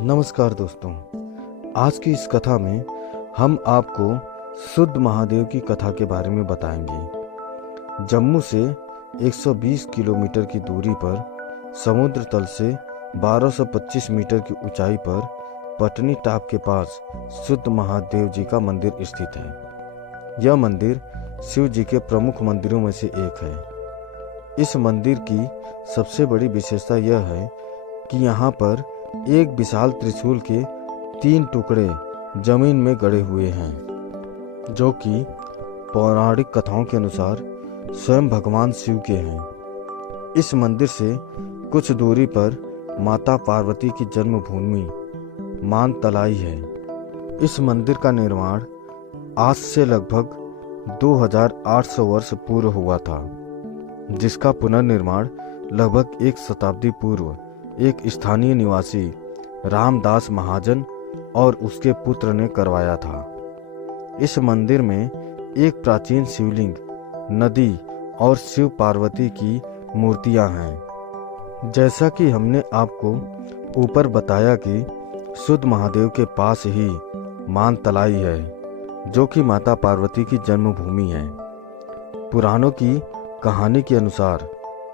नमस्कार दोस्तों, आज की इस कथा में हम आपको शुद्ध महादेव की कथा के बारे में बताएंगे। जम्मू से 120 किलोमीटर की दूरी पर समुद्र तल से 1225 मीटर की ऊंचाई पर पटनी टाप के पास शुद्ध महादेव जी का मंदिर स्थित है। यह मंदिर शिव जी के प्रमुख मंदिरों में से एक है। इस मंदिर की सबसे बड़ी विशेषता यह है कि यहाँ पर एक विशाल त्रिशूल के 3 टुकड़े जमीन में गड़े हुए हैं, जो कि पौराणिक कथाओं के अनुसार स्वयं भगवान शिव के हैं। इस मंदिर से कुछ दूरी पर माता पार्वती की जन्मभूमि मानतलाई है। इस मंदिर का निर्माण आज से लगभग 2800 वर्ष पूर्व हुआ था, जिसका पुनर्निर्माण लगभग 1 शताब्दी पूर्व एक स्थानीय निवासी रामदास महाजन और उसके पुत्र ने करवाया था। इस मंदिर में एक प्राचीन शिवलिंग, नदी और शिव पार्वती की मूर्तियां हैं। जैसा कि हमने आपको ऊपर बताया कि शुद्ध महादेव के पास ही मानतलाई है, जो कि माता पार्वती की जन्मभूमि है। पुराणों की कहानी के अनुसार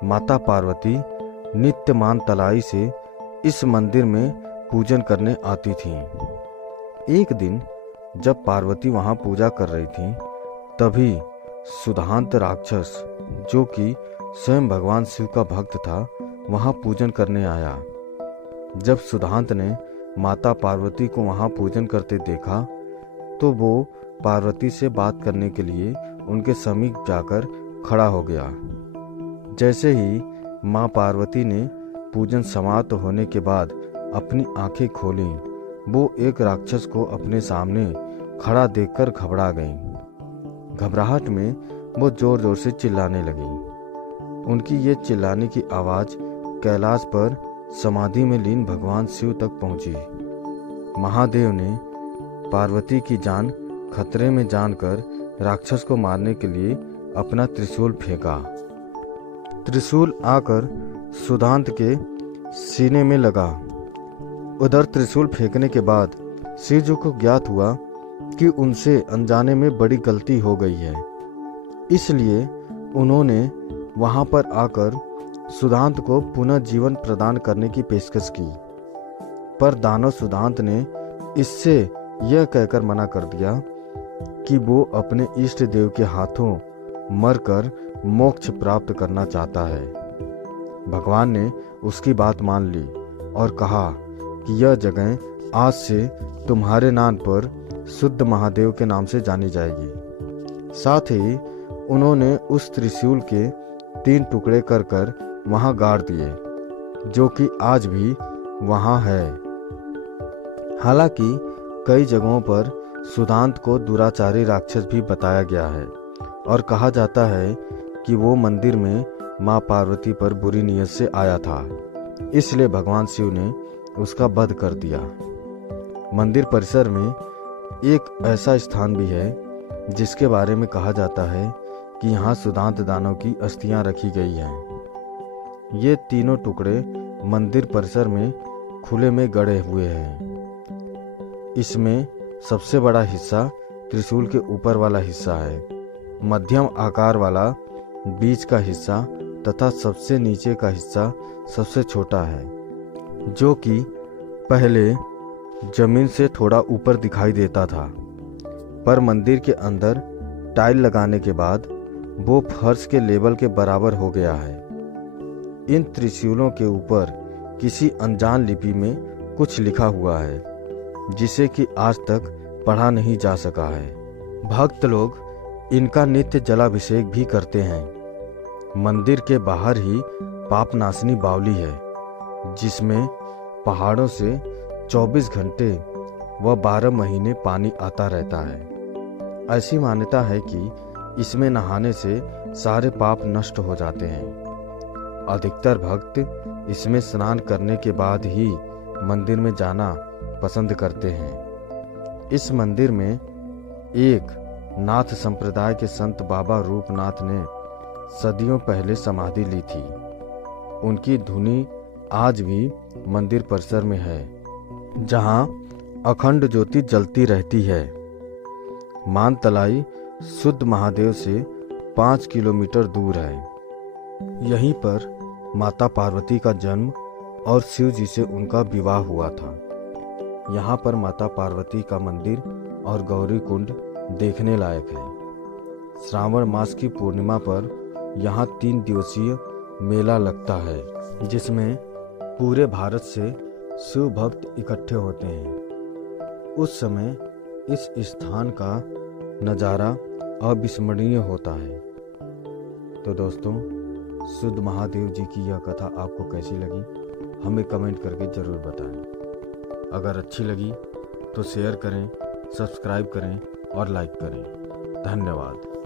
माता पार्वती नित्य मानतलाई से इस मंदिर में पूजन करने आती थीं। एक दिन जब पार्वती वहां पूजा कर रही थीं, तभी सुधांत राक्षस, जो कि स्वयं भगवान शिव का भक्त था, वहां पूजन करने आया। जब सुधांत ने माता पार्वती को वहां पूजन करते देखा, तो वो पार्वती से बात करने के लिए उनके समीप जाकर खड़ा हो गया। जैसे ही माँ पार्वती ने पूजन समाप्त होने के बाद अपनी आंखें खोलीं, वो एक राक्षस को अपने सामने खड़ा देखकर घबरा गईं। घबराहट में वो जोर जोर से चिल्लाने लगीं। उनकी ये चिल्लाने की आवाज़ कैलाश पर समाधि में लीन भगवान शिव तक पहुंची। महादेव ने पार्वती की जान खतरे में जानकर राक्षस को मारने के लिए अपना त्रिशूल फेंका। त्रिशूल आकर सुधांत के सीने में लगा। उधर त्रिशूल फेंकने के बाद शिव जी को ज्ञात हुआ कि उनसे अनजाने में बड़ी गलती हो गई है। इसलिए उन्होंने वहां पर आकर सुधांत को पुनः जीवन प्रदान करने की पेशकश की, पर दानव सुधांत ने इससे यह कहकर मना कर दिया कि वो अपने इष्ट देव के हाथों मरकर मोक्ष प्राप्त करना चाहता है। भगवान ने उसकी बात मान ली और कहा कि यह जगह आज से तुम्हारे नाम पर शुद्ध महादेव के नाम से जानी जाएगी। साथ ही उन्होंने उस त्रिशूल के 3 टुकड़े कर कर वहां गाड़ दिए, जो कि आज भी वहां है। हालांकि कई जगहों पर सुधांत को दुराचारी राक्षस भी बताया गया है और कहा जाता है कि वो मंदिर में माँ पार्वती पर बुरी नीयत से आया था, इसलिए भगवान शिव ने उसका वध कर दिया। मंदिर परिसर में एक ऐसा स्थान भी है जिसके बारे में कहा जाता है कि यहाँ सुधांत दानव की अस्थियां रखी गई हैं। ये तीनों टुकड़े मंदिर परिसर में खुले में गड़े हुए हैं। इसमें सबसे बड़ा हिस्सा त्रिशूल के ऊपर वाला हिस्सा है, मध्यम आकार वाला बीच का हिस्सा तथा सबसे नीचे का हिस्सा सबसे छोटा है, जो कि पहले जमीन से थोड़ा ऊपर दिखाई देता था, पर मंदिर के अंदर टाइल लगाने के बाद वो फर्श के लेवल के बराबर हो गया है। इन त्रिशूलों के ऊपर किसी अनजान लिपि में कुछ लिखा हुआ है, जिसे कि आज तक पढ़ा नहीं जा सका है। भक्त लोग इनका नित्य जलाभिषेक भी करते हैं। मंदिर के बाहर ही पापनाशनी बावली है, जिसमें पहाड़ों से 24 घंटे व 12 महीने पानी आता रहता है। ऐसी मान्यता है कि इसमें नहाने से सारे पाप नष्ट हो जाते हैं। अधिकतर भक्त इसमें स्नान करने के बाद ही मंदिर में जाना पसंद करते हैं। इस मंदिर में एक नाथ संप्रदाय के संत बाबा रूपनाथ ने सदियों पहले समाधि ली थी। उनकी धुनी आज भी मंदिर परिसर में है। जहाँ अखंड ज्योति जलती रहती है। मानतलाई शुद्ध महादेव से 5 किलोमीटर दूर है। यहीं पर माता पार्वती का जन्म और शिव जी से उनका विवाह हुआ था। यहाँ पर माता पार्वती का मंदिर और गौरी कुंड देखने लायक है। श्रावण मास की पूर्णिमा पर यहाँ 3 दिवसीय मेला लगता है, जिसमें पूरे भारत से शिव भक्त इकट्ठे होते हैं। उस समय इस स्थान का नज़ारा अविस्मरणीय होता है। तो दोस्तों, शुद्ध महादेव जी की यह कथा आपको कैसी लगी, हमें कमेंट करके ज़रूर बताएं। अगर अच्छी लगी तो शेयर करें, सब्सक्राइब करें और लाइक करें। धन्यवाद।